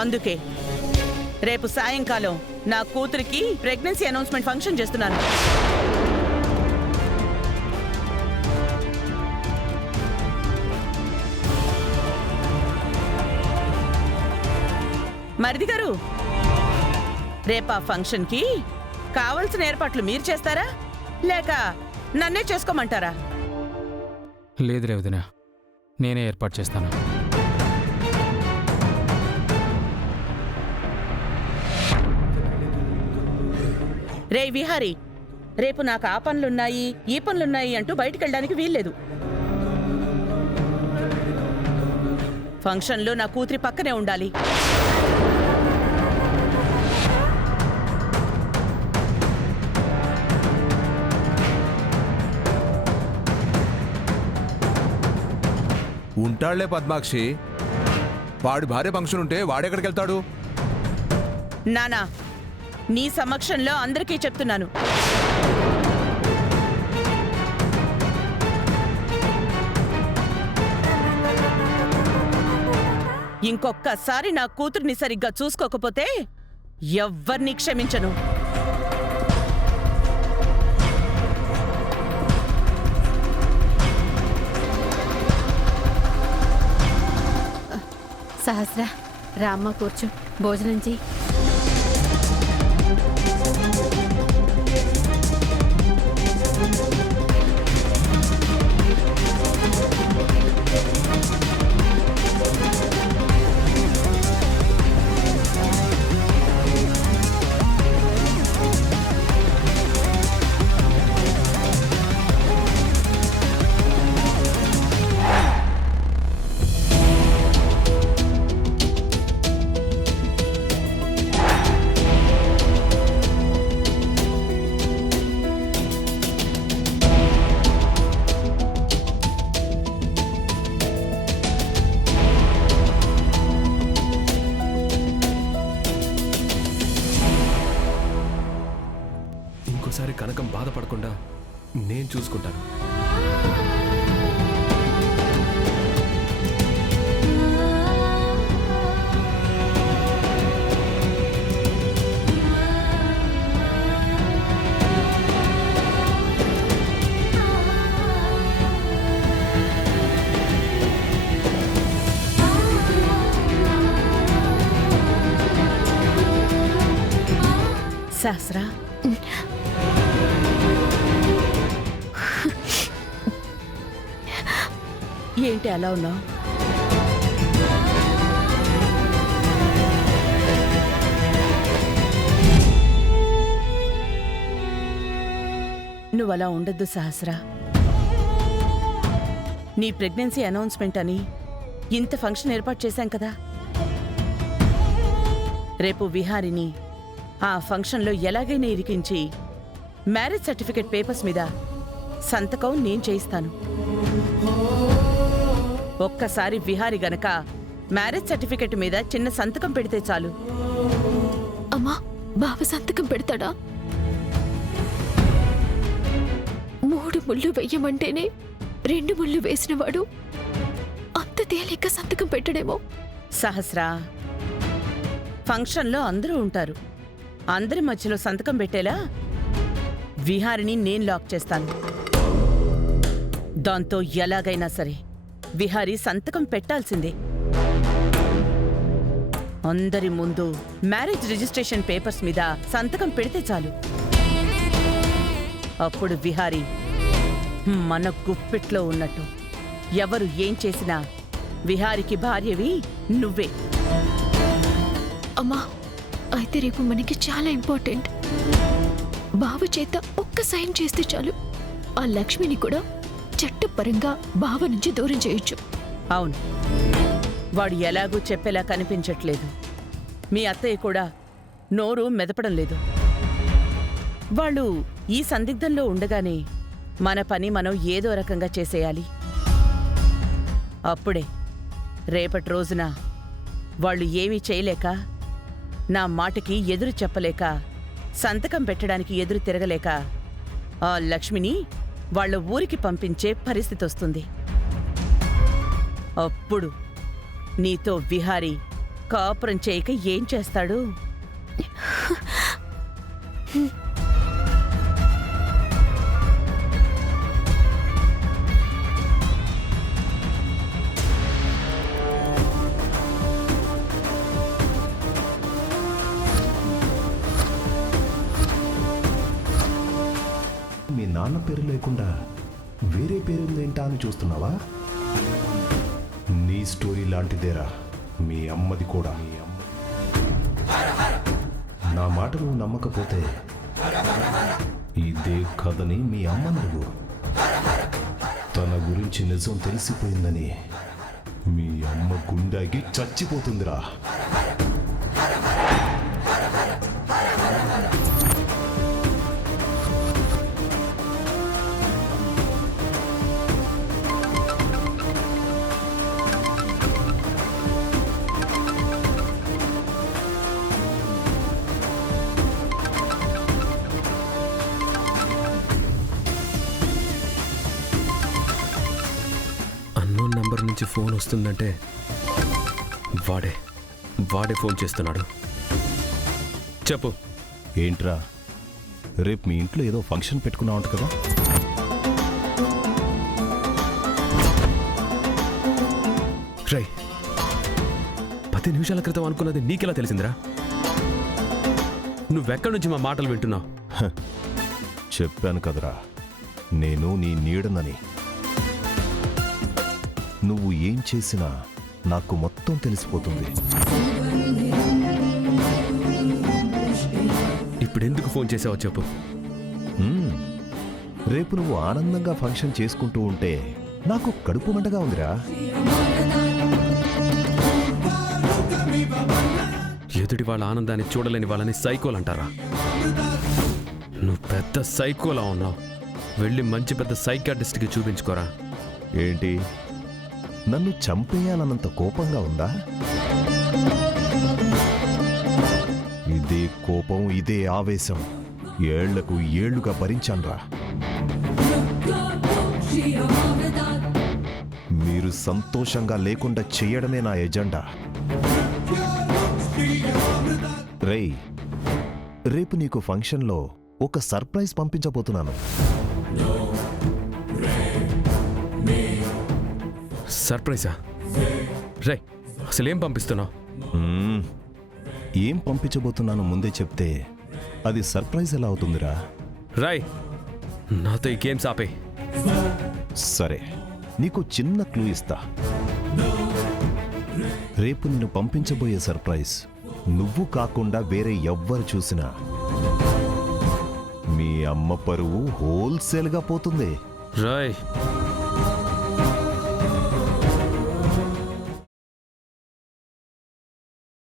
అందుకే రేపు సాయంకాలం నా కూతురికి ప్రెగ్నెన్సీ అనౌన్స్మెంట్ ఫంక్షన్ చేస్తున్నాను. మరిది గారు, రేపా ఫంక్షన్కి కావలసిన ఏర్పాట్లు మీరు చేస్తారా లేక నన్నే చేసుకోమంటారా? లేదు రేవదిన, నేనే ఏర్పాటు చేస్తాను. రే విహారీ, రేపు నాకు ఆ పనులున్నాయి ఈ పనులున్నాయి అంటూ బయటికెళ్ళడానికి వీల్లేదు. ఫంక్షన్లో నా కూతురి పక్కనే ఉండాలి. ఉంటాళ్లే పద్మాక్షి, వాడి భార్య ఫంక్షన్ ఉంటే వాడెక్కడికి వెళ్తాడు? నానా, నీ సమక్షంలో అందరికీ చెప్తున్నాను, ఇంకొక్కసారి నా కూతుర్ని సరిగ్గా చూసుకోకపోతే ఎవ్వర్నీ క్షమించను. సహస్ర, రామ్మ కూర్చో, భోజనం చెయ్యి. ఇంకోసారి కనకం బాధపడకుండా నేను చూసుకుంటాను. సహస్రా, ఏంటి అలా ఉన్నావు? నువ్వలా ఉండొద్దు సహస్రా. నీ ప్రెగ్నెన్సీ అనౌన్స్మెంట్ అని ఇంత ఫంక్షన్ ఏర్పాటు చేశాం కదా, రేపు విహారిని ఆ ఫంక్షన్లో ఎలాగైనా ఇరికించి మ్యారేజ్ సర్టిఫికేట్ పేపర్స్ మీద సంతకం నేను చేయిస్తాను. ఒక్కసారి విహారి గనక మ్యారేజ్ సర్టిఫికేట్ మీద చిన్న సంతకం పెడితే చాలు. అమ్మా, బావ సంతకం పెడతాడా? 3 ముళ్ళు వెయ్యమంటేనే 2 ముళ్ళు వేసినవాడు అంత తేలిక సంతకం పెట్టడేమో. సహస్రా, ఫంక్షన్లో అందరూ ఉంటారు, అందరి మధ్యలో సంతకం పెట్టేలా విహారిని నేను లాక్ చేస్తాను. దాంతో ఎలాగైనా సరే విహారీ సంతకం పెట్టాల్సిందే. అందరి ముందు మ్యారేజ్ రిజిస్ట్రేషన్ పేపర్స్ మీద సంతకం పెడితే చాలు. అప్పుడు విహారీ మన గుప్పిట్లో ఉన్నట్టు. ఎవరు ఏం చేసినా విహారికి భార్యవి నువ్వే. అమ్మా, అయితే రేపు మనకి చాలా ఇంపార్టెంట్. బావ చేత ఒక్క సైన్ చేస్తే చాలు, ఆ లక్ష్మిని కూడా చట్టపరంగా బావ నుంచి దూరం చేయొచ్చు. అవును, వాడు ఎలాగూ చెప్పేలా కనిపించట్లేదు. మీ అత్తయ్య కూడా నోరు మెదపడం లేదు. వాళ్ళు ఈ సందిగ్ధంలో ఉండగానే మన పని మనం ఏదో రకంగా చేసేయాలి. అప్పుడే రేపటి రోజున వాళ్ళు ఏమీ చేయలేక, నా మాటకి ఎదురు చెప్పలేక, సంతకం పెట్టడానికి ఎదురు తిరగలేక ఆ లక్ష్మిని వాళ్ళ ఊరికి పంపించే పరిస్థితి వస్తుంది. అప్పుడు నీతో విహారీ కాపురం చేయక ఏం చేస్తాడు? మీ నాన్న పేరు లేకుండా వేరే పేరుందేంటా అని చూస్తున్నావా? నీ స్టోరీ లాంటిదేరా మీ అమ్మది కూడా. నా మాట నువ్వు నమ్మకపోతే ఇదే కథని మీ అమ్మని అడుగు. తన గురించి నిజం తెలిసిపోయిందని మీ అమ్మ గుండెకి చచ్చిపోతుందిరా. అన్నోన్ నంబర్ నుంచి ఫోన్ వస్తుందంటే వాడే ఫోన్ చేస్తున్నాడు. చెప్పు. ఏంట్రా, రేపు మీ ఇంట్లో ఏదో ఫంక్షన్ పెట్టుకున్నావంట కదా? రై, 10 నిమిషాల క్రితం అనుకున్నది నీకెలా తెలిసిందిరా? నువ్వెక్కడి నుంచి మా మాటలు వింటున్నావు? చెప్పాను కదరా, నేను నీ నీడనని. నువ్వు ఏం చేసినా నాకు మొత్తం తెలిసిపోతుంది. ఇప్పుడెందుకు ఫోన్ చేసావో చెప్పు. రేపు నువ్వు ఆనందంగా ఫంక్షన్ చేసుకుంటూ ఉంటే నాకు కడుపు మంటగా ఉందిరా. ఎదుటి వాళ్ళ ఆనందాన్ని చూడలేని వాళ్ళని సైకోలు అంటారా? నువ్వు పెద్ద సైకోలా ఉన్నావు. వెళ్ళి మంచి పెద్ద సైకాట్రిస్ట్కి చూపించుకోరా. ఏంటి, నన్ను చంపేయాలన్నంత కోపంగా ఉందా? ఇదే కోపం, ఇదే ఆవేశం ఏళ్లకు ఏళ్లుగా భరించాన్రా. మీరు సంతోషంగా లేకుండా చేయడమే నా ఎజెండా. రేయ్, రేపు నీకు ఫంక్షన్లో ఒక సర్ప్రైజ్ పంపించబోతున్నాను. సర్ప్రైజా? రే, అసలేం పంపిస్తున్నావు? ఏం పంపించబోతున్నాను ముందే చెప్తే అది సర్ప్రైజ్ ఎలా అవుతుందిరా? రాయ్, నాతో ఈ గేమ్స్ ఆపే. సరే, నీకు చిన్న క్లూ ఇస్తా. రేపు నిన్ను పంపించబోయే సర్ప్రైజ్ నువ్వు కాకుండా వేరే ఎవ్వరు చూసినా మీ అమ్మ పరువు హోల్సేల్గా పోతుంది. రాయ్,